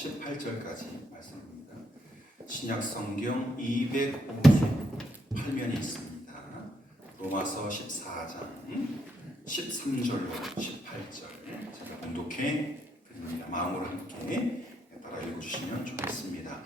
18절까지 말씀입니다. 신약 성경 258면이 있습니다. 로마서 14장 13절로 18절 제가 봉독해 드립니다. 마음으로 함께 따라 읽어주시면 좋겠습니다.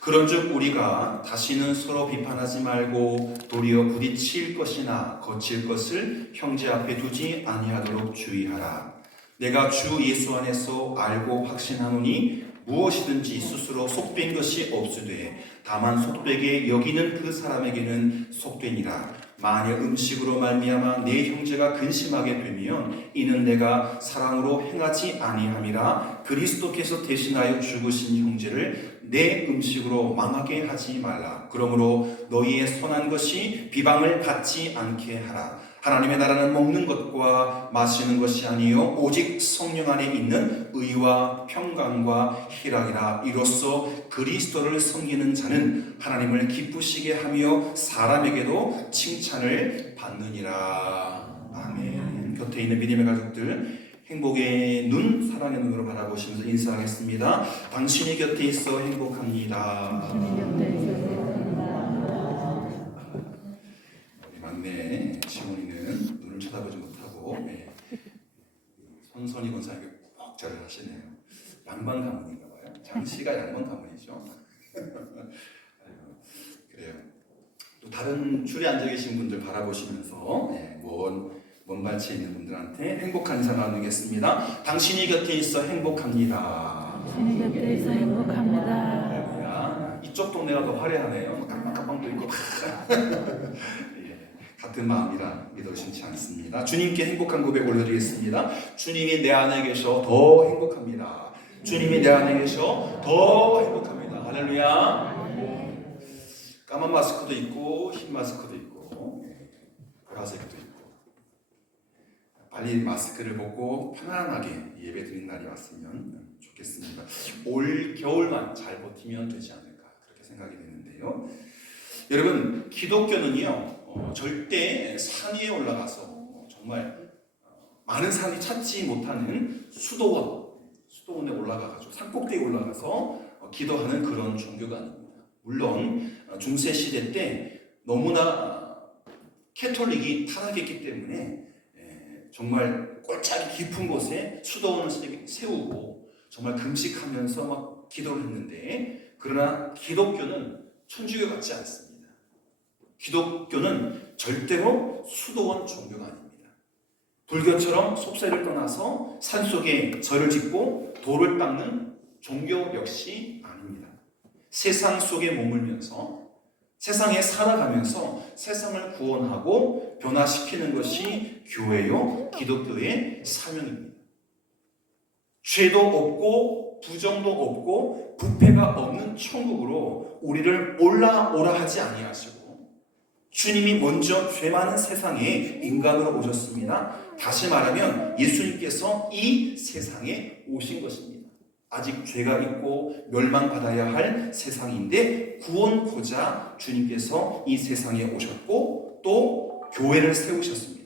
그런즉 우리가 다시는 서로 비판하지 말고 도리어 부딪힐 것이나 거칠 것을 형제 앞에 두지 아니하도록 주의하라. 내가 주 예수 안에서 알고 확신하노니 무엇이든지 스스로 속된 것이 없으되 다만 속되게 여기는 그 사람에게는 속되니라. 만약 음식으로 말미암아 내 형제가 근심하게 되면 이는 내가 사랑으로 행하지 아니함이라. 그리스도께서 대신하여 죽으신 형제를 내 음식으로 망하게 하지 말라. 그러므로 너희의 선한 것이 비방을 받지 않게 하라. 하나님의 나라는 먹는 것과 마시는 것이 아니요 오직 성령 안에 있는 의와 평강과 희락이라. 이로써 그리스도를 섬기는 자는 하나님을 기쁘시게 하며 사람에게도 칭찬을 받느니라. 아멘. 곁에 있는 믿음의 가족들 행복의 눈, 사랑의 눈으로 바라보시면서 인사하겠습니다. 당신이 곁에 있어 행복합니다. 우리 막내 지원이는 눈을 쳐다보지 못하고 손선이 권사님께 꼭 절을 하시네요. 양반 가문인가 봐요. 장씨가 양반 가문이죠. 그래요. 또 다른 줄에 앉아 계신 분들 바라보시면서 먼 발치에 있는 분들한테 행복한 인사 나누겠습니다. 당신이 곁에 있어 행복합니다. 당신이 곁에 있어 행복합니다. 이쪽 동네가 더 화려하네요. 깜빡깜빡도 있고 같은 마음이라 믿어 심지 않습니다. 주님께 행복한 고백 올려드리겠습니다. 주님이 내 안에 계셔 더 행복합니다. 주님이 내 안에 계셔 더 행복합니다. 할렐루야. 까만 마스크도 있고 흰 마스크도 있고 보라색도 있고 빨리 마스크를 벗고 편안하게 예배 드리는 날이 왔으면 좋겠습니다. 올 겨울만 잘 버티면 되지 않을까 그렇게 생각이 되는데요. 여러분 기독교는요 절대 산 위에 올라가서 정말 많은 사람이 찾지 못하는 수도원에 올라가가지고 산꼭대기에 올라가서 기도하는 그런 종교가 아닙니다. 물론 중세 시대 때 너무나 캐톨릭이 타락했기 때문에 정말 골짜기 깊은 곳에 수도원을 세우고 정말 금식하면서 막 기도를 했는데 그러나 기독교는 천주교 같지 않습니다. 기독교는 절대로 수도원 종교가 아닙니다. 불교처럼 속세를 떠나서 산속에 절을 짓고 돌을 닦는 종교 역시 아닙니다. 세상 속에 머물면서 세상에 살아가면서 세상을 구원하고 변화시키는 것이 교회요 기독교의 사명입니다. 죄도 없고 부정도 없고 부패가 없는 천국으로 우리를 오라 하지 아니하시고 주님이 먼저 죄 많은 세상에 인간으로 오셨습니다. 다시 말하면 예수님께서 이 세상에 오신 것입니다. 아직 죄가 있고 멸망받아야 할 세상인데 구원코자 주님께서 이 세상에 오셨고 또 교회를 세우셨습니다.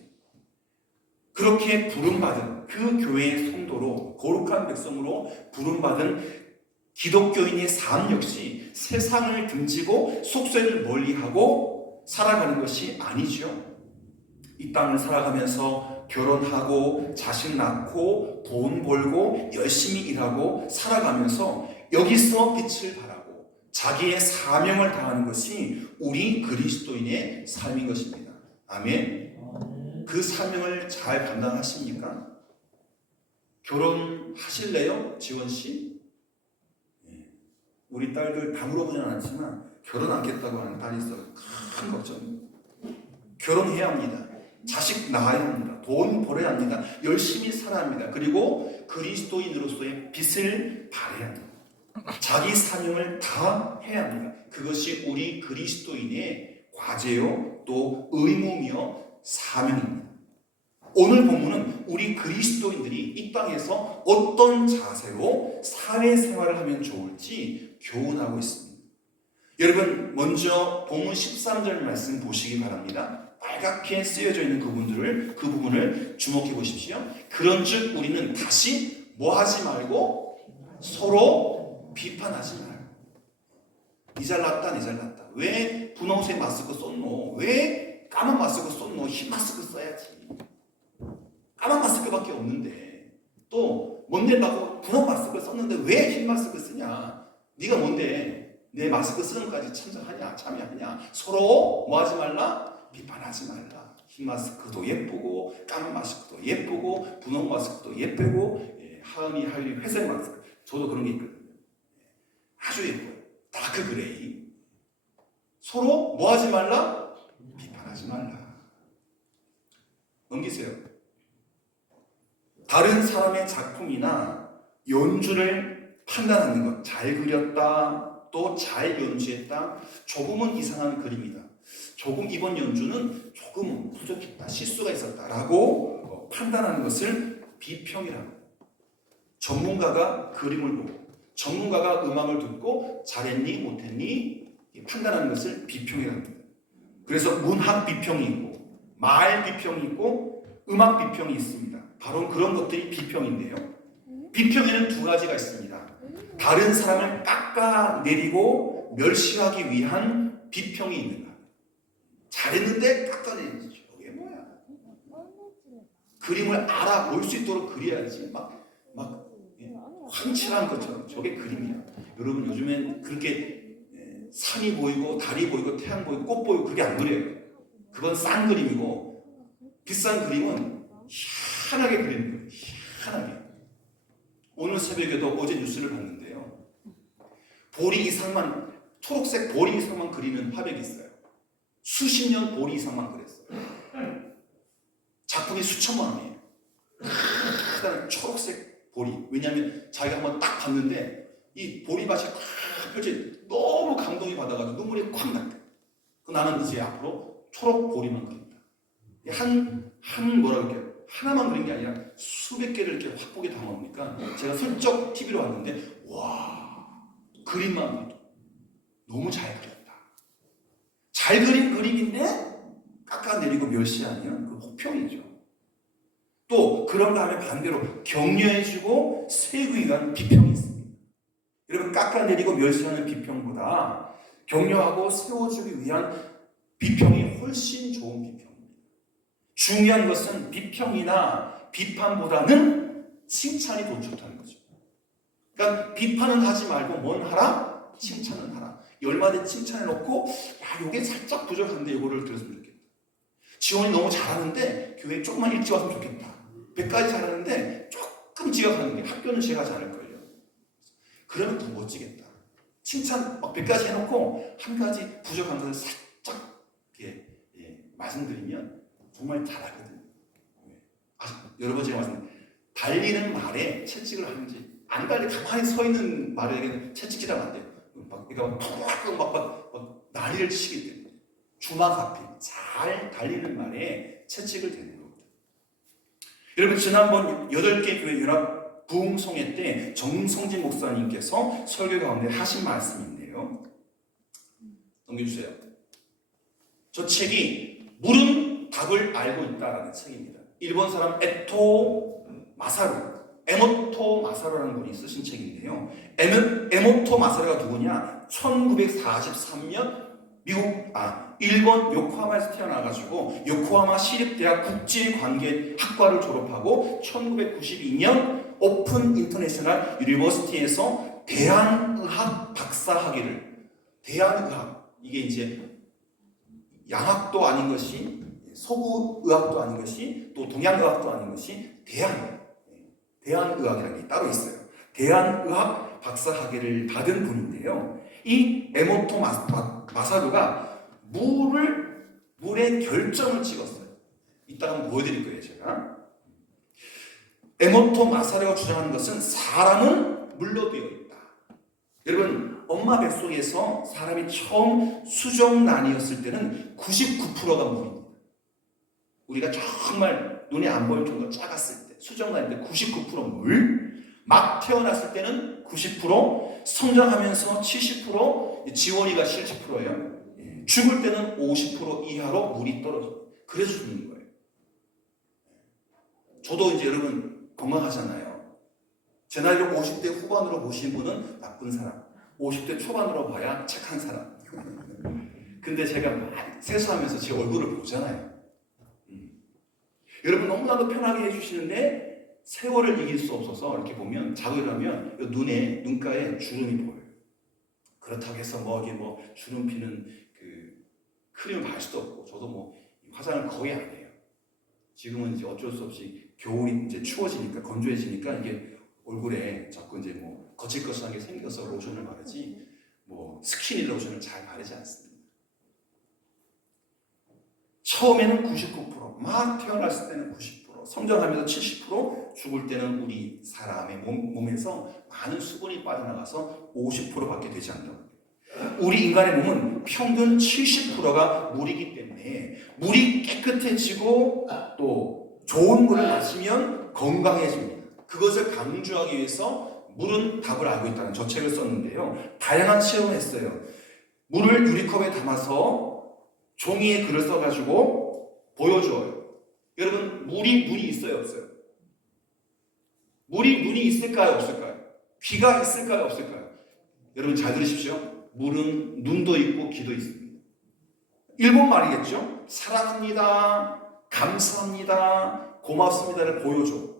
그렇게 부름받은 그 교회의 성도로 거룩한 백성으로 부름받은 기독교인의 삶 역시 세상을 등지고 속죄를 멀리하고 살아가는 것이 아니죠. 이 땅을 살아가면서 결혼하고 자식 낳고 돈 벌고 열심히 일하고 살아가면서 여기서 빛을 발하고 자기의 사명을 다하는 것이 우리 그리스도인의 삶인 것입니다. 아멘. 그 사명을 잘 감당하십니까? 결혼하실래요? 지원씨? 우리 딸들 다 물어보진 않았지만 결혼 않겠다고 하는 딸이 있어요. 큰 걱정입니다. 결혼해야 합니다. 자식 낳아야 합니다. 돈 벌어야 합니다. 열심히 살아야 합니다. 그리고 그리스도인으로서의 빛을 발해야 합니다. 자기 사명을 다 해야 합니다. 그것이 우리 그리스도인의 과제요 또 의무며 사명입니다. 오늘 본문은 우리 그리스도인들이 이 땅에서 어떤 자세로 사회생활을 하면 좋을지 교훈하고 있습니다. 여러분 먼저 본문 13절 말씀 보시기 바랍니다. 빨갛게 쓰여져 있는 그 부분을 주목해 보십시오. 그런즉 우리는 다시 뭐 하지 말고 서로 비판하지 말고. 니 잘났다, 니 잘났다. 왜 분홍색 마스크 썼노? 왜 까만 마스크 썼노? 흰 마스크 써야지. 까만 마스크밖에 없는데 또 뭔데 라고 분홍 마스크를 썼는데 왜 흰 마스크 쓰냐? 네가 뭔데 내 마스크 쓰는 것까지 참여하냐? 서로 뭐 하지 말라? 비판하지 말라. 흰 마스크도 예쁘고 까만 마스크도 예쁘고 분홍 마스크도 예쁘고 하은이 회색 마스크 저도 그런 게 있거든요. 아주 예뻐요. 다크 그레이. 서로 뭐 하지 말라? 비판하지 말라. 넘기세요. 다른 사람의 작품이나 연주를 판단하는 것. 잘 그렸다. 또 잘 연주했다. 조금은 이상한 그림이다. 조금 이번 연주는 조금 부족했다. 실수가 있었다라고 판단하는 것을 비평이라고. 전문가가 그림을 보고 전문가가 음악을 듣고 잘했니 못했니 판단하는 것을 비평이라고 합니다. 그래서 문학 비평이 있고 말 비평이 있고 음악 비평이 있습니다. 바로 그런 것들이 비평인데요. 비평에는 두 가지가 있습니다. 다른 사람을 깎아내리고 멸시하기 위한 비평이 있는가. 잘했는데 깎아내리지. 저게 뭐야. 그림을 알아볼 수 있도록 그려야지. 막 황칠한 것처럼 저게 그림이야. 여러분 요즘엔 그렇게 산이 보이고 달이 보이고 태양 보이고 꽃 보이고 그게 안 그려요. 그건 싼 그림이고 비싼 그림은 희한하게 그리는 거예요. 희한하게. 오늘 새벽에도 어제 뉴스를 봤는데요. 보리 이상만 초록색 보리 이상만 그리는 화백이 있어요. 수십 년 보리 이상만 그렸어요. 작품이 수천만 원이에요. 크다란 초록색 보리. 왜냐하면 자기가 한번 딱 봤는데 이 보리밭이 딱 펼쳐 너무 감동이 받아가지고 눈물이 콱 났대. 나는 이제 앞으로 초록 보리만 그린다. 뭐라 그럴게요. 하나만 그린 게 아니라 수백 개를 이렇게 확보에 담아놓으니까 제가 슬쩍 TV로 왔는데 와 그림만 봐도 너무 잘 그렸다. 잘 그린 그림인데 깎아내리고 멸시하면 그 혹평이죠. 또 그런 다음에 반대로 격려해주고 세우기 위한 비평이 있습니다. 여러분 깎아내리고 멸시하는 비평보다 격려하고 세워주기 위한 비평이 훨씬 좋은 비평입니다. 중요한 것은 비평이나 비판보다는 칭찬이 더 좋다는 거죠. 그러니까 비판은 하지 말고 뭔 하라? 칭찬은 하라. 열마디 칭찬해놓고 야 요게 살짝 부족한데 요거를 들었으면 좋겠다. 지원이 너무 잘하는데 교회 조금만 일찍 왔으면 좋겠다. 100가지 잘하는데 조금 지각하는 게 학교는 제가 잘할걸요. 그러면 더 멋지겠다. 칭찬 막 100가지 해놓고 한 가지 부족한 것을 살짝 이렇게 말씀드리면 정말 잘하거든요. 여러 번 제가 말씀 달리는 말에 채찍을 하는지 안 달리 가만히 서 있는 말에게는 채찍질하면 안 돼요. 막 난리를 치기 때문에 주막 앞에 잘 달리는 말에 채찍을 대는 겁니다. 여러분 지난번 8개 교회 연합 부흥송회 때 정성진 목사님께서 설교 가운데 하신 말씀인데요. 넘겨주세요. 저 책이 물은 답을 알고 있다라는 책입니다. 일본 사람 에모토 마사루라는 분이 쓰신 책인데요. 에모토 마사루가 누구냐? 1943년 일본 요코하마에서 태어나가지고 요코하마 시립대학 국제관계학과를 졸업하고 1992년 오픈 인터내셔널 유니버시티에서 대한의학 박사학위를 대한의학 이게 이제 양학도 아닌 것이 서구의학도 아닌 것이 또 동양의학도 아닌 것이 대한의학이라는 게 따로 있어요. 대한의학 박사학위를 받은 분인데요. 이 에모토 마사루가 물의 결정을 찍었어요. 이따가 한번 보여드릴 거예요, 제가. 에모토 마사루가 주장하는 것은 사람은 물로 되어 있다. 여러분, 엄마 뱃속에서 사람이 처음 수정란이었을 때는 99%가 물입니다. 우리가 정말 눈에 안 보일 정도로 작았을 때, 수정란인데 99% 물. 막 태어났을 때는 90%, 성장하면서 70%, 지원이가 70%예요. 죽을 때는 50% 이하로 물이 떨어져요. 그래서 죽는 거예요. 저도 이제 여러분 건강하잖아요. 제 나이를 50대 후반으로 보신 분은 나쁜 사람, 50대 초반으로 봐야 착한 사람. 근데 제가 많이 세수하면서 제 얼굴을 보잖아요. 여러분 너무나도 편하게 해주시는데 세월을 이길 수 없어서 이렇게 보면 자고 일어나면 눈에 눈가에 주름이 보여요. 그렇다고 해서 뭐 주름 피는 그 크림을 바를 수도 없고 저도 뭐 화장을 거의 안 해요. 지금은 이제 어쩔 수 없이 겨울이 이제 추워지니까 건조해지니까 이게 얼굴에 자꾸 이제 뭐 거칠거칠한 게 생겨서 로션을 바르지 뭐 스키니 로션을 잘 바르지 않습니다. 처음에는 99%, 막 태어났을 때는 90%, 성장하면서 70%, 죽을 때는 우리 사람의 몸에서 많은 수분이 빠져나가서 50%밖에 되지 않는다고. 우리 인간의 몸은 평균 70%가 물이기 때문에 물이 깨끗해지고 또 좋은 물을 마시면 건강해집니다. 그것을 강조하기 위해서 물은 답을 알고 있다는 저 책을 썼는데요. 다양한 실험을 했어요. 물을 유리컵에 담아서 종이에 글을 써가지고 보여줘요. 여러분 물이 있어요 없어요? 물이 눈이 있을까요 없을까요? 귀가 있을까요 없을까요? 여러분 잘 들으십시오. 물은 눈도 있고 귀도 있습니다. 일본 말이겠죠? 사랑합니다, 감사합니다, 고맙습니다를 보여줘.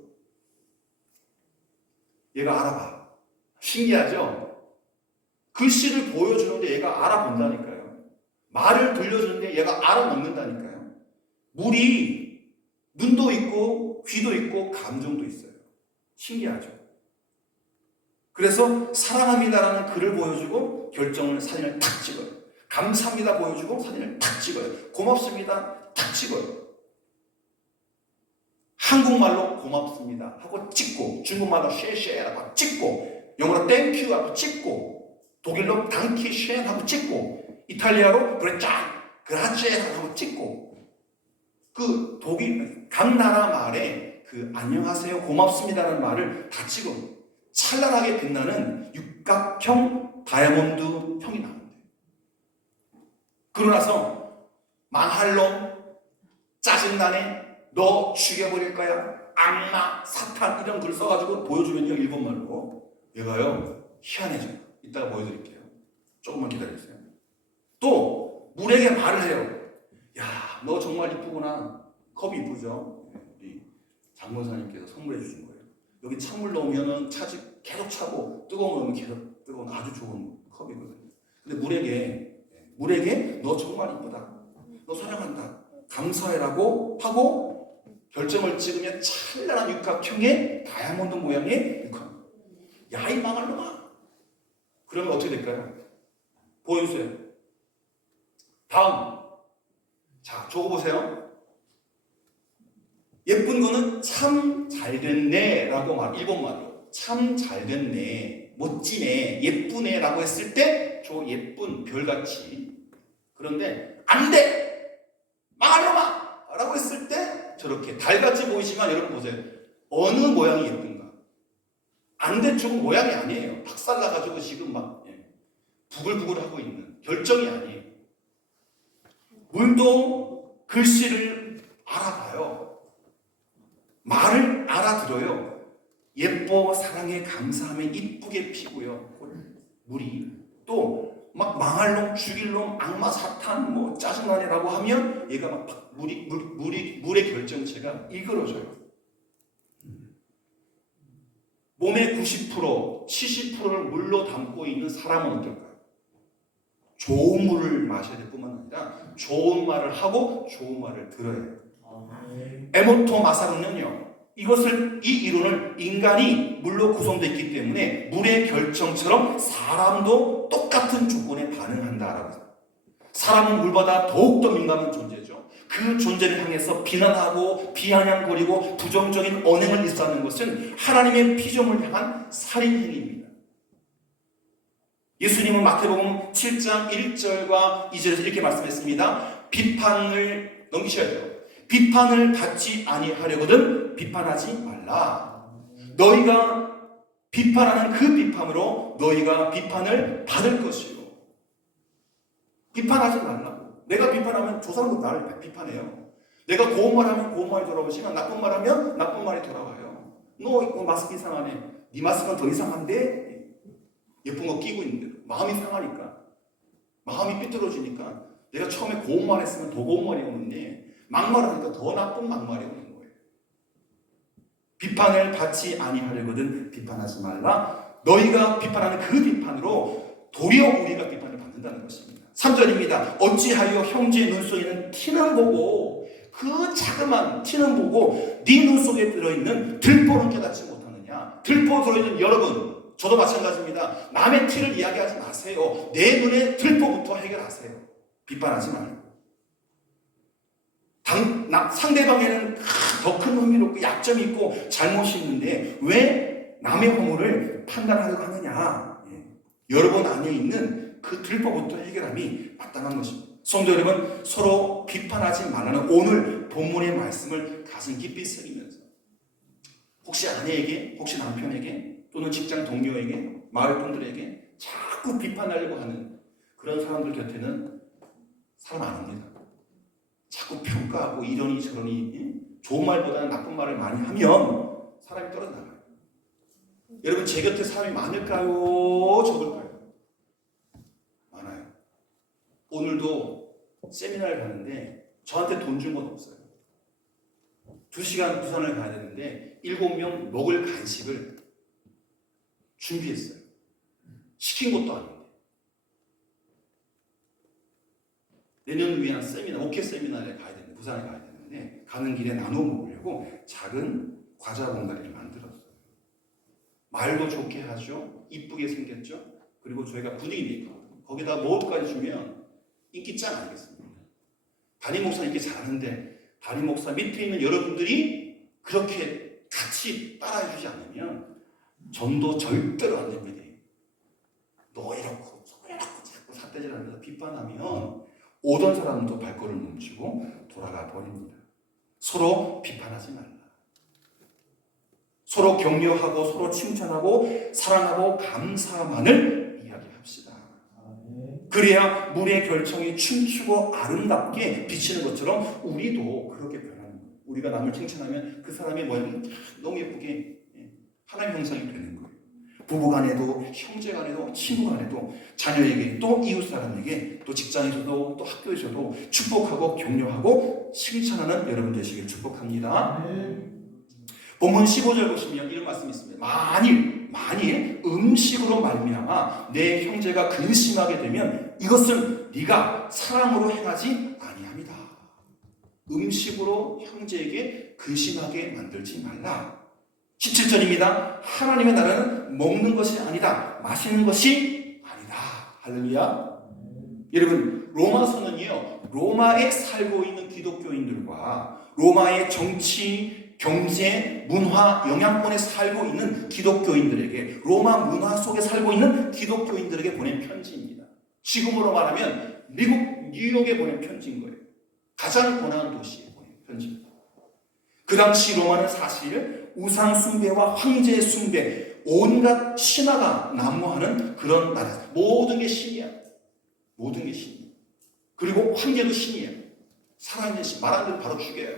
얘가 알아봐. 신기하죠? 글씨를 보여주는데 얘가 알아본다니까요. 말을 들려주는데 얘가 알아먹는다니까요. 물이 눈도 있고 귀도 있고 감정도 있어요. 신기하죠? 그래서 사랑합니다라는 글을 보여주고 결정을 사진을 탁 찍어요. 감사합니다 보여주고 사진을 탁 찍어요. 고맙습니다 탁 찍어요. 한국말로 고맙습니다 하고 찍고 중국말로 쉐쉐라고 찍고 영어로 땡큐 하고 찍고 독일로 당키 쉔 하고 찍고 이탈리아로 그라치 하고 찍고 그 독일 각 나라 말에 그 안녕하세요 고맙습니다라는 말을 다 찍어 찬란하게 빛나는 육각형 다이아몬드 형이 나온대. 그러고 나서 망할 놈, 짜증나네, 너 죽여버릴 거야, 악마, 사탄 이런 글을 써가지고 보여주면요 일본말로 얘가요 희한해져요. 이따가 보여드릴게요. 조금만 기다려주세요. 또 물에게 말을 해요. 야, 너 정말 이쁘구나. 컵이 이쁘죠? 우리 장본사님께서 선물해 주신 거예요. 여기 찬물 넣으면 차지 계속 차고 뜨거운 물 넣으면 계속 뜨거운 아주 좋은 컵이거든요. 근데 물에게 너 정말 이쁘다, 너 사랑한다, 감사해라고 하고 결정을 찍으면 찬란한 육각형의 다이아몬드 모양의 육각. 야, 이 망할 놈아. 그러면 어떻게 될까요? 보여주세요. 다음. 자, 저거 보세요. 예쁜 거는 참 잘됐네 라고 일본말로 참 잘됐네, 멋지네, 예쁘네 라고 했을 때 저 예쁜 별같이. 그런데 안 돼! 망하려마! 라고 했을 때 저렇게 달같이 보이지만 여러분 보세요. 어느 모양이 예쁜가? 안 돼 쪽은 모양이 아니에요. 박살나가지고 지금 막 부글부글 하고 있는 결정이 아니에요. 물도 글씨를 알아봐요. 말을 알아들어요. 예뻐, 사랑해, 감사하며 이쁘게 피고요. 물이 또 막 망할 놈, 죽일 놈, 악마, 사탄, 뭐 짜증나네라고 하면 얘가 막 물의 결정체가 이끌어져요. 몸의 90%, 70%를 물로 담고 있는 사람은 어떨까요? 좋은 물을 마셔야 될 뿐만 아니라 좋은 말을 하고 좋은 말을 들어야 해요. 에모토 마사루는요, 이 이론을 인간이 물로 구성되어 있기 때문에 물의 결정처럼 사람도 똑같은 조건에 반응한다라고 해요. 사람은 물보다 더욱더 민감한 존재죠. 그 존재를 향해서 비난하고 비아냥거리고 부정적인 언행을 일삼는 것은 하나님의 피조물을 향한 살인행위입니다. 예수님은 마태복음 7장 1절과 2절에서 이렇게 말씀했습니다. 비판을 넘기셔야 돼요. 비판을 받지 아니하려거든 비판하지 말라. 너희가 비판하는 그 비판으로 너희가 비판을 받을 것이요. 비판하지 말라고. 내가 비판하면 저 사람도 나를 비판해요. 내가 고운 말 하면 고운 말이 돌아오지만 나쁜 말 하면 나쁜 말이 돌아와요. 너 마스크 이상하네. 이 마스크는 더 이상한데 예쁜 거 끼고 있는데 마음이 상하니까 마음이 삐뚤어지니까 내가 처음에 고운 말 했으면 더 고운 말이 오는데 막말하니까 더 나쁜 막말이 오는 거예요. 비판을 받지 아니하려거든 비판하지 말라. 너희가 비판하는 그 비판으로 도리어 우리가 비판을 받는다는 것입니다. 3절입니다. 어찌하여 형제의 눈 속에는 티는 보고 그 자그만 티는 보고 네 눈 속에 들어있는 들보는 깨닫지 못하느냐. 들보 들어있는 여러분, 저도 마찬가지입니다. 남의 티를 이야기하지 마세요. 내 눈에 들보부터 해결하세요. 비판하지 말고. 상대방에는 더 큰 의미가 있고 약점이 있고 잘못이 있는데 왜 남의 허물을 판단하려고 하느냐. 여러분 안에 있는 그 들보부터 해결함이 마땅한 것입니다. 성도 여러분, 서로 비판하지 말라는 오늘 본문의 말씀을 가슴 깊이 새기면서 혹시 아내에게, 혹시 남편에게, 또는 직장 동료에게, 마을 분들에게 자꾸 비판하려고 하는 그런 사람들 곁에는 사람 아닙니다. 자꾸 평가하고 이러니 저러니 좋은 말보다는 나쁜 말을 많이 하면 사람이 떨어져 나가요. 여러분, 제 곁에 사람이 많을까요? 적을까요? 많아요. 오늘도 세미나를 가는데 저한테 돈 준 건 없어요. 2시간 부산을 가야 되는데 7명 먹을 간식을 준비했어요. 시킨 것도 아닌데. 내년을 위한 세미나, 목회 세미나에 가야 되는데, 부산에 가야 되는데 가는 길에 나눠 먹으려고 작은 과자 봉다리를 만들었어요. 말도 좋게 하죠. 이쁘게 생겼죠. 그리고 저희가 분위기 메이커거든요. 거기다 먹을 거까지 주면 인기 짱 아니겠습니까? 담임 목사 인기 잘하는데 담임 목사 밑에 있는 여러분들이 그렇게 같이 따라해 주지 않으면 전도 절대로 안 됩니다. 너 이렇고 저 이렇고 자꾸 삿대질하면서 비판하면 오던 사람도 발걸음을 멈추고 돌아가 버립니다. 서로 비판하지 말라. 서로 격려하고 서로 칭찬하고 사랑하고 감사만을 이야기합시다. 그래야 물의 결정이 춤추고 아름답게 비치는 것처럼 우리도 그렇게 변하는 거예요. 우리가 남을 칭찬하면 그 사람의 모양이 너무 예쁘게 하나님 형상이 되는 거예요. 부부간에도 형제간에도 친구간에도 자녀에게 또 이웃사람에게 또 직장에서도 또 학교에서도 축복하고 격려하고 칭찬하는 여러분 되시길 축복합니다. 본문 15절 보시면 이런 말씀이 있습니다. 만일 음식으로 말미암아 내 형제가 근심하게 되면 이것은 네가 사랑으로 행하지 아니함이다. 음식으로 형제에게 근심하게 만들지 말라. 17절입니다. 하나님의 나라는 먹는 것이 아니다. 마시는 것이 아니다. 할렐루야. 여러분, 로마서는요, 로마에 살고 있는 기독교인들과 로마의 정치, 경제, 문화, 영향권에 살고 있는 기독교인들에게, 로마 문화 속에 살고 있는 기독교인들에게 보낸 편지입니다. 지금으로 말하면 미국 뉴욕에 보낸 편지인 거예요. 가장 번화한 도시에 보낸 편지입니다. 그 당시 로마는 사실 우상 숭배와 황제 숭배, 온갖 신화가 난무하는 그런 나라였어요. 모든 게 신이야. 모든 게 신이야. 그리고 황제도 신이에요. 살아있는 신. 말한 대로 바로 죽여요.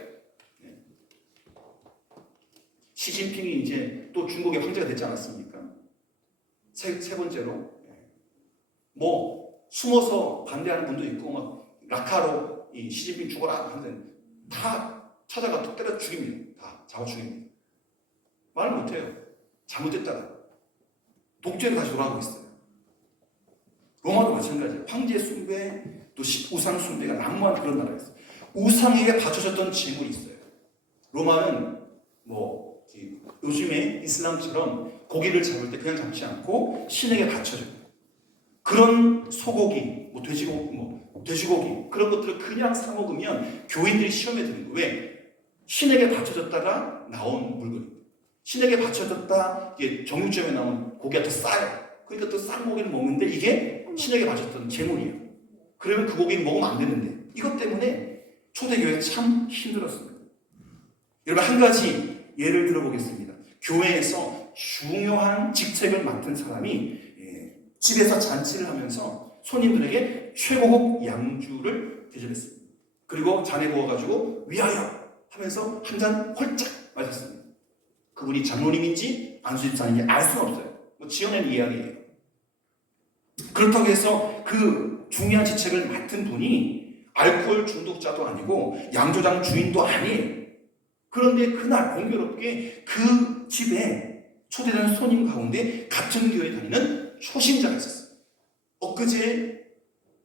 시진핑이 이제 또 중국의 황제가 됐지 않았습니까? 세 번째로. 뭐 숨어서 반대하는 분도 있고 막 라카로 이 시진핑 죽어라 하는데 다 찾아가 툭 때려 죽입니다. 다 잡아 죽입니다. 말 못해요. 잘못됐다가 독재로 다시 돌아가고 있어요. 로마도 마찬가지예요. 황제 숭배, 또 우상 숭배가 난무한 그런 나라였어요. 우상에게 바쳐졌던 재물이 있어요. 로마는 뭐 요즘에 이슬람처럼 고기를 잡을 때 그냥 잡지 않고 신에게 바쳐줘요. 그런 소고기, 돼지고기 그런 것들을 그냥 사 먹으면 교인들이 시험에 드는 거예요. 왜? 신에게 바쳐졌다가 나온 물건입니다. 신에게 바쳐졌다, 이게 정육점에 나온 고기가 더 싸요. 그러니까 또 싼 고기를 먹는데 이게 신에게 바쳤던 재물이에요. 그러면 그 고기를 먹으면 안 되는데 이것 때문에 초대교회가 참 힘들었습니다. 여러분, 한 가지 예를 들어보겠습니다. 교회에서 중요한 직책을 맡은 사람이 집에서 잔치를 하면서 손님들에게 최고급 양주를 대접했습니다. 그리고 잔에 부어가지고 위하여 하면서 한 잔 홀짝 마셨습니다. 그분이 장로님인지 안수집사인지 알 수는 없어요. 뭐 지어낸 이야기예요. 그렇다고 해서 그 중요한 직책을 맡은 분이 알코올 중독자도 아니고 양조장 주인도 아니에요. 그런데 그날 공교롭게 그 집에 초대된 손님 가운데 같은 교회 다니는 초신자가 있었어요. 엊그제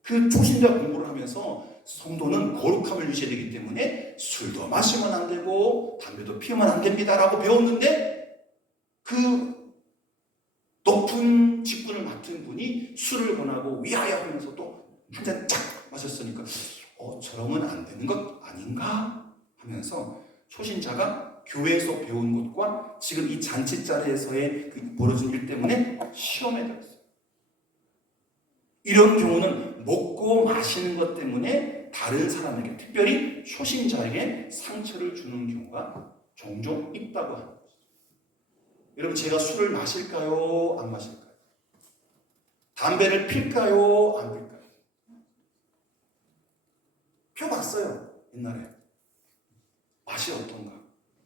그 초신자 공부를 하면서 성도는 거룩함을 유지해야 되기 때문에 술도 마시면 안 되고 담배도 피우면 안 됩니다라고 배웠는데 그 높은 직분을 맡은 분이 술을 권하고 위하여 하면서 또 한 잔 쫙 마셨으니까 저러면 안 되는 것 아닌가 하면서 초신자가 교회에서 배운 것과 지금 이 잔치 자리에서의 그 벌어진 일 때문에 시험에 들었어요. 이런 경우는 먹고 마시는 것 때문에 다른 사람에게, 특별히 초신자에게 상처를 주는 경우가 종종 있다고 합니다. 여러분, 제가 술을 마실까요? 안 마실까요? 담배를 필까요? 안 필까요? 펴봤어요, 옛날에. 맛이 어떤가?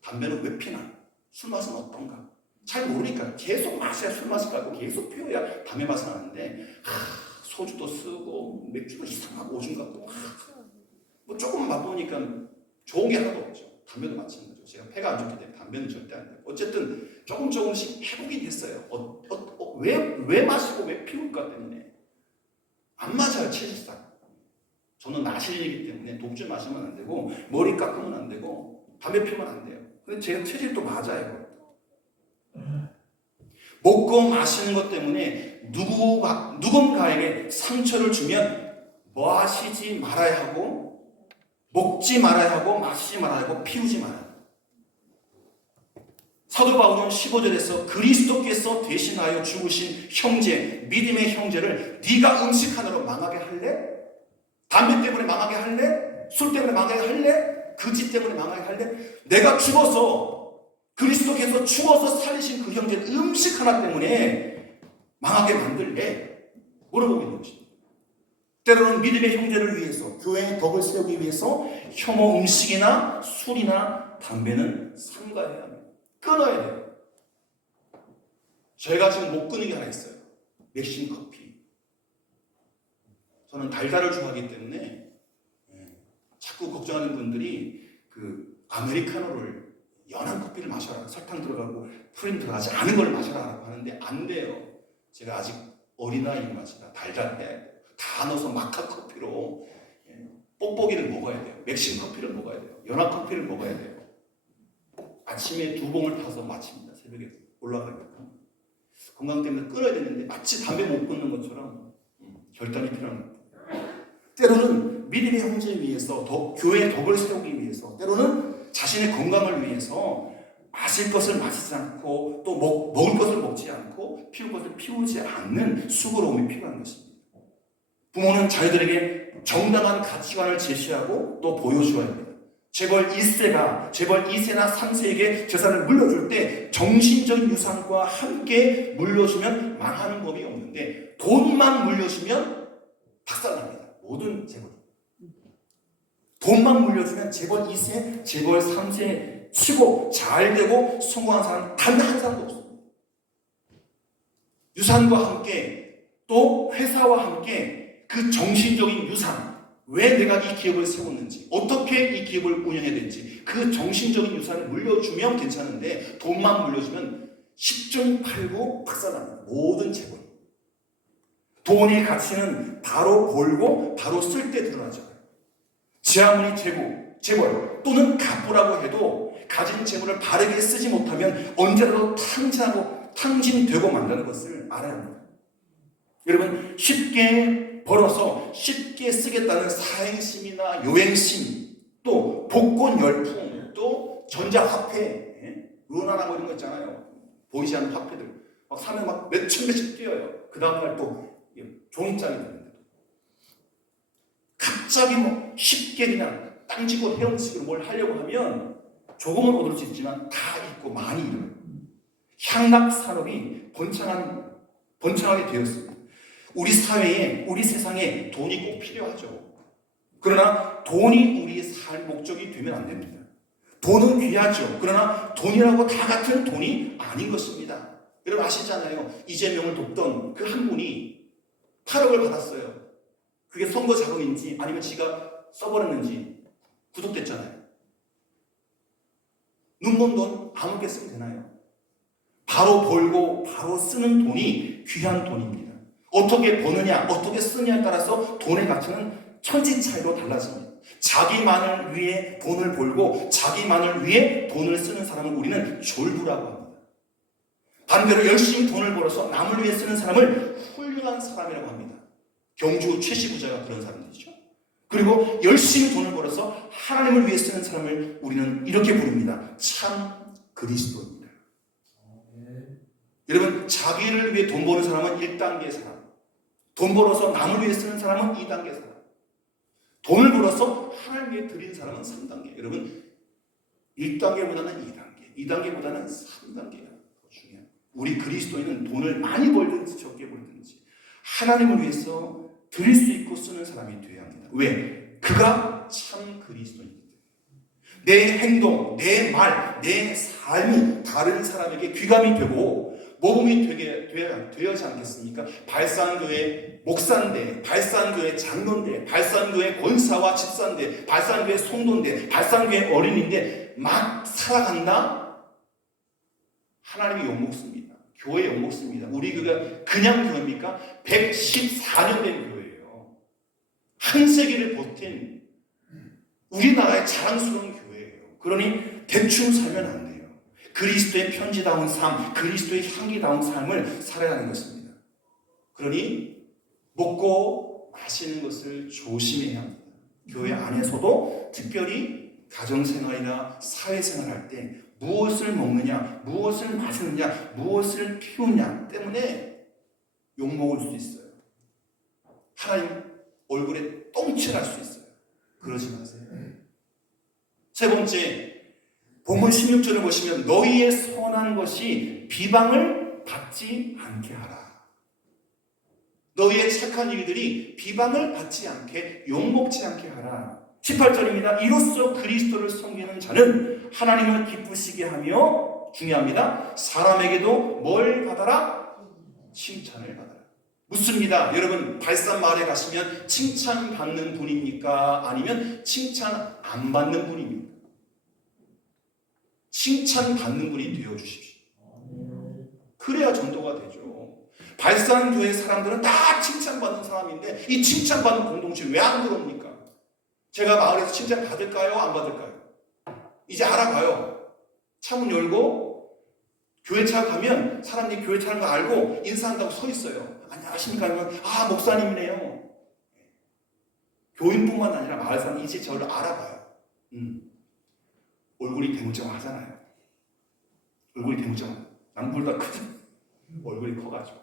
담배는 왜 피나? 술 맛은 어떤가? 잘 모르니까 계속 마셔야 술 맛을 갖고 계속 피워야 담배 맛은 나는데 소주도 쓰고 맥주도 이상하고 오줌 같고 뭐 조금 맛보니까 좋은 게 하나도 없죠. 담배도 마찬가지죠. 제가 폐가 안 좋기 때문에 담배는 절대 안 돼요. 어쨌든 조금씩 해보긴 했어요. 왜 마시고 왜 피울까 때문에 안 맞아요. 체질상 저는 마실이기 때문에 독주 마시면 안 되고 머리 깎으면 안 되고 담배 피우면 안 돼요. 근데 제 체질도 맞아요. 먹고 마시는 것 때문에 누군가에게 상처를 주면 마시지 말아야 하고 먹지 말아야 하고 마시지 말아야 하고 피우지 말아야 하고. 사도 바울은 15절에서 그리스도께서 대신하여 죽으신 형제, 믿음의 형제를 네가 음식하느라 망하게 할래? 담배 때문에 망하게 할래? 술 때문에 망하게 할래? 그 짓 때문에 망하게 할래? 내가 죽어서 그리스도께서 죽어서 살리신 그 형제는 음식 하나 때문에 망하게 만들래? 물어보고 있는 것입니다. 때로는 믿음의 형제를 위해서, 교회의 덕을 세우기 위해서 혐오 음식이나 술이나 담배는 삼가해야 합니다. 끊어야 돼요. 제가 지금 못 끊는 게 하나 있어요. 맥심 커피. 저는 달달을 좋아하기 때문에 자꾸 걱정하는 분들이 그 아메리카노를 연한 커피를 마셔라. 설탕 들어가고 프림 들어가지 않은 걸 마셔라 하는데 안 돼요. 제가 아직 어린아이인 맛이라 달달해야 돼요. 다 넣어서 마카 커피로 뽁뽁이를 먹어야 돼요. 맥심 커피를 먹어야 돼요. 연한 커피를 먹어야 돼요. 아침에 2봉을 타서 마칩니다. 새벽에 올라가니까. 건강 때문에 끊어야 되는데 마치 담배 못 끊는 것처럼 결단이 필요한 거예요. 때로는 믿음의 형제를 위해서, 교회의 덕을 세우기 위해서, 때로는 자신의 건강을 위해서 마실 것을 마시지 않고 또 먹을 것을 먹지 않고 피울 것을 피우지 않는 수고로움이 필요한 것입니다. 부모는 자녀들에게 정당한 가치관을 제시하고 또 보여줘야 합니다. 재벌 1세가 재벌 2세나 3세에게 재산을 물려줄 때 정신적인 유산과 함께 물려주면 망하는 법이 없는데 돈만 물려주면 박살납니다. 모든 재벌. 돈만 물려주면 재벌 2세, 재벌 3세 치고 잘 되고 성공한 사람 단 한 사람도 없습니다. 유산과 함께 또 회사와 함께 그 정신적인 유산, 왜 내가 이 기업을 세웠는지, 어떻게 이 기업을 운영해야 되는지 그 정신적인 유산을 물려주면 괜찮은데 돈만 물려주면 10중 8구 박살납니다. 모든 재벌. 돈의 가치는 바로 벌고 바로 쓸 때 드러나죠. 제 아무리 재벌 또는 갑부라고 해도 가진 재물을 바르게 쓰지 못하면 언제라도 탕진되고 만다는 것을 알아야 합니다. 여러분, 쉽게 벌어서 쉽게 쓰겠다는 사행심이나 요행심, 또 복권 열풍, 또 전자화폐, 루나나 뭐 이런 거 있잖아요. 보이지 않는 화폐들 막 사면 막 몇천씩 뛰어요. 그 다음날 또 종이장이 되는데 갑자기 뭐 쉽게 그냥 땅지고 헤엄치고 뭘 하려고 하면 조금은 얻을 수 있지만 다 잃고 많이 잃어요. 향락 산업이 번창하게 되었습니다. 우리 사회에, 우리 세상에 돈이 꼭 필요하죠. 그러나 돈이 우리의 살 목적이 되면 안 됩니다. 돈은 귀하죠. 그러나 돈이라고 다 같은 돈이 아닌 것입니다. 여러분 아시잖아요. 이재명을 돕던 그 한 분이 8억을 받았어요. 그게 선거 자금인지 아니면 지가 써버렸는지 구속됐잖아요. 눈먼 돈 아무렇게 쓰면 되나요? 바로 벌고 바로 쓰는 돈이 귀한 돈입니다. 어떻게 버느냐, 어떻게 쓰느냐에 따라서 돈의 가치는 천지 차이로 달라집니다. 자기만을 위해 돈을 벌고 자기만을 위해 돈을 쓰는 사람을 우리는 졸부라고 합니다. 반대로 열심히 돈을 벌어서 남을 위해 쓰는 사람을 훌륭한 사람이라고 합니다. 경주 최씨 부자가 그런 사람들이죠. 그리고 열심히 돈을 벌어서 하나님을 위해 쓰는 사람을 우리는 이렇게 부릅니다. 참 그리스도입니다. 여러분 자기를 위해 돈 버는 사람은 1단계 사람, 돈 벌어서 남을 위해 쓰는 사람은 2단계 사람, 돈을 벌어서 하나님 위해 드리는 사람은 3단계. 여러분 1단계보다는 2단계, 2단계보다는 3단계가 더 중요해요. 우리 그리스도인은 돈을 많이 벌든지 적게 벌든지 하나님을 위해서 드릴 수 있고 쓰는 사람이 되어야 합니다. 왜? 그가 참 그리스도입니다. 내 행동, 내 말, 내 삶이 다른 사람에게 귀감이 되고 모범이 되어야지 않겠습니까? 발산교회 목사인데, 발산교회 장로인데, 발산교회 권사와 집사인데, 발산교회 성도인데, 발산교회 어린이인데 막 살아간다? 하나님이 욕먹습니다. 교회 욕먹습니다. 우리 교회가 그냥 교회입니까? 114년 된 교회예요. 한 세기를 버틴 우리나라의 자랑스러운 교회예요. 그러니 대충 살면 안 돼요. 그리스도의 편지다운 삶, 그리스도의 향기다운 삶을 살아야 하는 것입니다. 그러니 먹고 마시는 것을 조심해야 합니다. 교회 안에서도 특별히 가정생활이나 사회생활할 때 무엇을 먹느냐, 무엇을 마시느냐, 무엇을 피우냐 때문에 욕먹을 수 있어요. 하나님 얼굴에 똥칠할 수 있어요. 그러지 마세요. 세 번째, 본문 16절을 보시면 너희의 선한 것이 비방을 받지 않게 하라. 너희의 착한 일들이 비방을 받지 않게, 욕먹지 않게 하라. 18절입니다. 이로써 그리스도를 섬기는 자는 하나님을 기쁘시게 하며, 중요합니다, 사람에게도 뭘 받아라? 칭찬을 받아라. 묻습니다. 여러분 발산마을에 가시면 칭찬받는 분입니까? 아니면 칭찬 안 받는 분입니까? 칭찬받는 분이 되어주십시오. 그래야 전도가 되죠. 발산교회 사람들은 다 칭찬받는 사람인데 이 칭찬받는 공동체 왜 안 들어옵니까? 제가 마을에서 칭찬 받을까요? 안 받을까요? 이제 알아봐요. 차문 열고 교회 차 가면 사람들이 교회 차는 거 알고 인사한다고 서 있어요. 안녕하십니까? 하면 목사님이네요. 교인뿐만 아니라 마을 사람 이제 저를 알아봐요. 얼굴이 대문짝하잖아요. 얼굴이 대문짝. 남보다 크죠. 얼굴이 커가지고.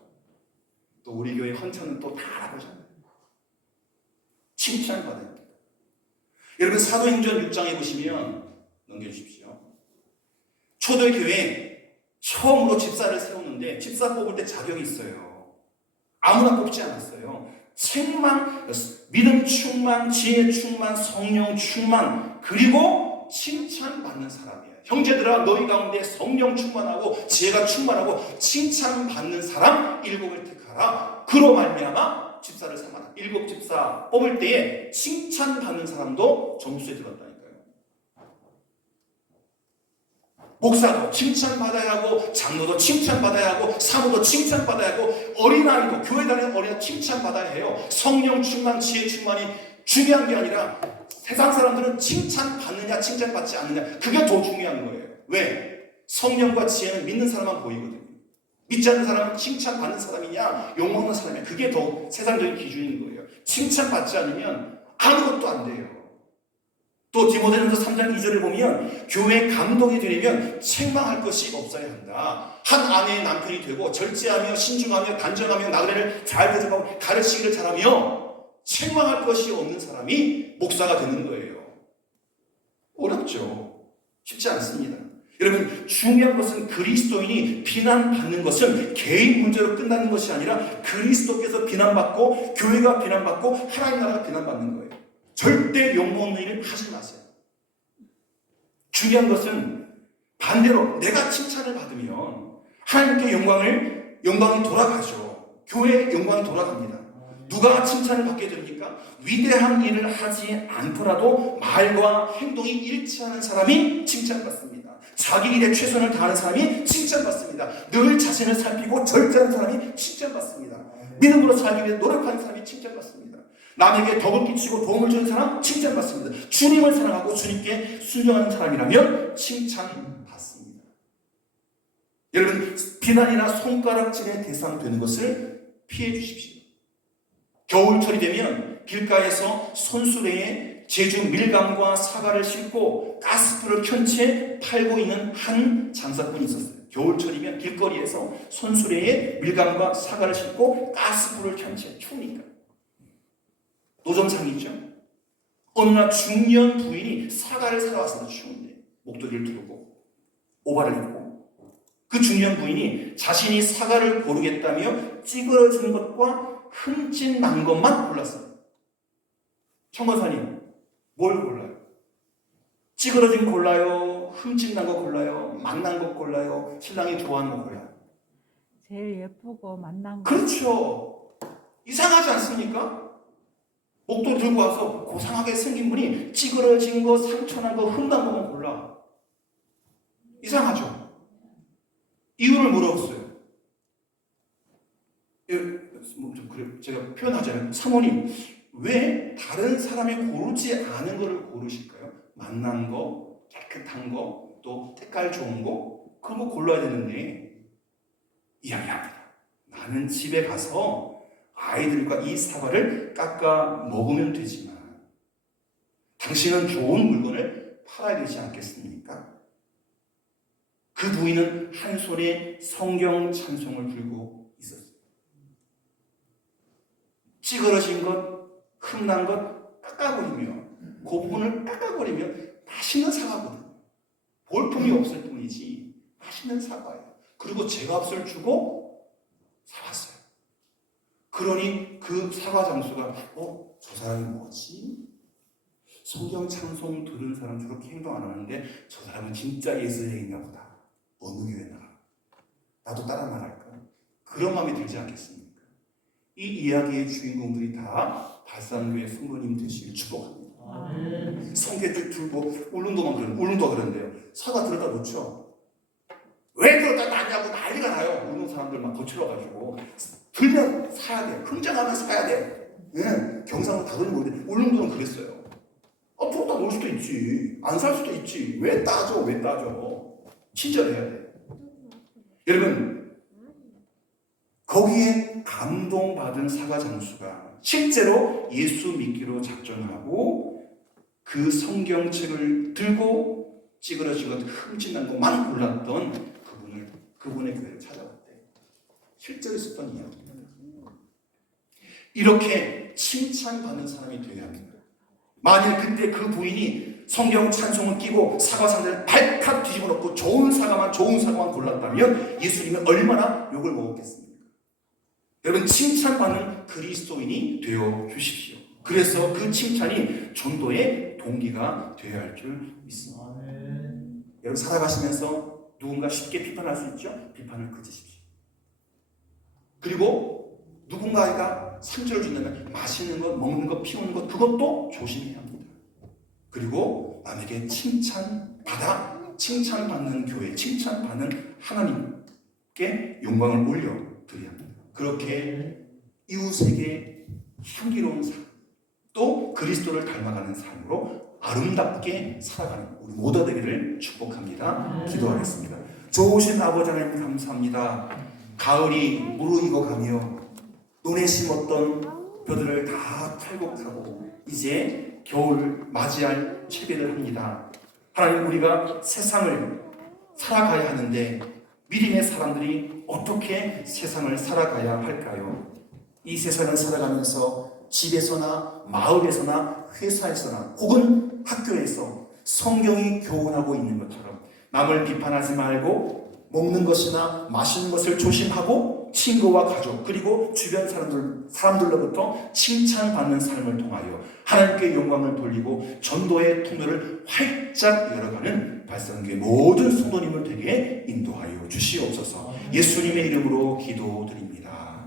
또 우리 교회 헌천은 또 다 알아보잖아요. 칭찬받아야 됩니다. 여러분 사도행전 6장에 보시면 넘겨주십시오. 초대교회에 처음으로 집사를 세우는데 집사 뽑을 때 자격이 있어요. 아무나 뽑지 않았어요. 책망, 믿음 충만, 지혜 충만, 성령 충만, 그리고 칭찬받는 사람이에요. 형제들아 너희 가운데 성령 충만하고 지혜가 충만하고 칭찬받는 사람 7을 택하라. 그로 말미암아 집사를 삼아라. 7 집사 뽑을 때에 칭찬받는 사람도 점수에 들어간다니까요. 목사도 칭찬받아야 하고 장로도 칭찬받아야 하고 사모도 칭찬받아야 하고 어린아이도 교회 다니는 어린아이도 칭찬받아야 해요. 성령 충만, 지혜 충만이 중요한 게 아니라 세상 사람들은 칭찬받느냐 칭찬받지 않느냐 그게 더 중요한 거예요. 왜? 성령과 지혜는 믿는 사람만 보이거든요. 믿지 않는 사람은 칭찬받는 사람이냐 욕먹는 사람이냐 그게 더 세상적인 기준인 거예요. 칭찬받지 않으면 아무것도 안 돼요. 또 디모데전서 3장 2절을 보면 교회 감동이 되려면 책망할 것이 없어야 한다. 한 아내의 남편이 되고 절제하며 신중하며 단정하며 나그네를 잘 대접하고 가르치기를 잘하며 책망할 것이 없는 사람이 목사가 되는 거예요. 어렵죠. 쉽지 않습니다. 여러분 중요한 것은 그리스도인이 비난받는 것은 개인 문제로 끝나는 것이 아니라 그리스도께서 비난받고 교회가 비난받고 하나님 나라가 비난받는 거예요. 절대 욕먹는 일을 하지 마세요. 중요한 것은 반대로 내가 칭찬을 받으면 하나님께 영광이 돌아가죠. 교회의 영광이 돌아갑니다. 누가 칭찬을 받게 됩니까? 위대한 일을 하지 않더라도 말과 행동이 일치하는 사람이 칭찬받습니다. 자기 일에 최선을 다하는 사람이 칭찬받습니다. 늘 자신을 살피고 절제하는 사람이 칭찬받습니다. 믿음으로 살기 위해 노력하는 사람이 칭찬받습니다. 남에게 덕을 끼치고 도움을 주는 사람 칭찬받습니다. 주님을 사랑하고 주님께 순종하는 사람이라면 칭찬받습니다. 여러분, 비난이나 손가락질의 대상 되는 것을 피해 주십시오. 겨울철이 되면 길가에서 손수레에 제주 밀감과 사과를 싣고 가스불을 켠 채 팔고 있는 한 장사꾼이 있었어요. 겨울철이면 길거리에서 손수레에 밀감과 사과를 싣고 가스불을 켠 채 추우니까. 노점상이죠. 어느 날 중년 부인이 사과를 사러 왔습니다. 추운데 목도리를 두르고 오바를 입고 그 중년 부인이 자신이 사과를 고르겠다며 찌그러진 것과 흠집 난 것만 골랐어요. 청거사님, 뭘 골라요? 찌그러진 거 골라요? 흠집 난 거 골라요? 맛난 거 골라요? 신랑이 좋아하는 거 골라요? 제일 예쁘고 만난 거. 그렇죠. 이상하지 않습니까? 목도리 들고 와서 고상하게 생긴 분이 찌그러진 거, 상처난 거, 흠난 거만 골라. 이상하죠? 이유를 물어봤어요. 좀 그래, 제가 표현하자면 사모님, 왜 다른 사람이 고르지 않은 거를 고르실까요? 맛난 거, 깨끗한 거, 또 색깔 좋은 거, 그런 거 골라야 되는데 이야기합니다. 나는 집에 가서 아이들과 이 사과를 깎아 먹으면 되지만 당신은 좋은 물건을 팔아야 되지 않겠습니까? 그 부인은 한 손에 성경 찬송을 들고 있었어요. 찌그러진 것, 흠난 것 깎아버리면, 그 부분을 깎아버리면 맛있는 사과거든요. 볼품이 없을 뿐이지 맛있는 사과예요. 그리고 제값을 주고 사왔어요. 그러니 그 사과 장수가 저 사람이 뭐지? 성경 찬송 들은 사람 저렇게 행동 안 하는데 저 사람은 진짜 예술인가 보다. 어느 교회 나가? 나도 따라 말할까? 그런 마음이 들지 않겠습니까? 이 이야기의 주인공들이 다 발산교회 성도님 되시길 축복합니다. 성게줄 들고 울릉도가 그런데요. 사과 들어다 놓죠. 왜 들어다 놨냐고 난리가 나요. 울릉 사람들 막 거칠어가지고 들면 사야 돼요. 흥정하면 사야 돼요. 예, 경상도 다들 모르는데 울릉도는 그랬어요. 들어다 놓을 수도 있지. 안 살 수도 있지. 왜 따져? 친절해야 돼. 여러분, 거기에 감동받은 사과 장수가 실제로 예수 믿기로 작정하고 그 성경책을 들고 찌그러진 것, 흠집난 것만 골랐던 그분의 교회를 찾아왔대. 실제로 있었던 이야기입니다. 이렇게 칭찬받는 사람이 되어야 합니다. 만일 그때 그 부인이 성경 찬송을 끼고 사과 상자를 발칵 뒤집어 놓고 좋은 사과만 골랐다면 예수님은 얼마나 욕을 먹었겠습니까? 여러분, 칭찬받는 그리스도인이 되어 주십시오. 그래서 그 칭찬이 전도의 동기가 되어야 할 줄 믿습니다. 여러분, 살아가시면서 누군가 쉽게 비판할 수 있죠? 비판을 그치십시오. 그리고 누군가가 상처를 준다면 맛있는 것, 먹는 것, 피우는 것, 그것도 조심해야 합니다. 그리고 남에게 칭찬받는 교회, 칭찬받는 하나님께 영광을 올려드려야 합니다. 그렇게 이웃에게 향기로운 삶, 또 그리스도를 닮아가는 삶으로 아름답게 살아가는 우리 모두 되기를 축복합니다. 기도하겠습니다. 좋으신 아버지 하나님 감사합니다. 가을이 무르익어 가며 논에 심었던 벼들을 다 탈곡하고 이제 겨울 맞이할 채비를 합니다. 하나님, 우리가 세상을 살아가야 하는데 믿음의 사람들이 어떻게 세상을 살아가야 할까요? 이 세상을 살아가면서 집에서나 마을에서나 회사에서나 혹은 학교에서 성경이 교훈하고 있는 것처럼 남을 비판하지 말고 먹는 것이나 마시는 것을 조심하고 친구와 가족 그리고 주변 사람들로부터 칭찬받는 삶을 통하여 하나님께 영광을 돌리고 전도의 통로를 활짝 열어가는 발상교회 모든 성도님을 되게 인도하여 주시옵소서. 예수님의 이름으로 기도드립니다.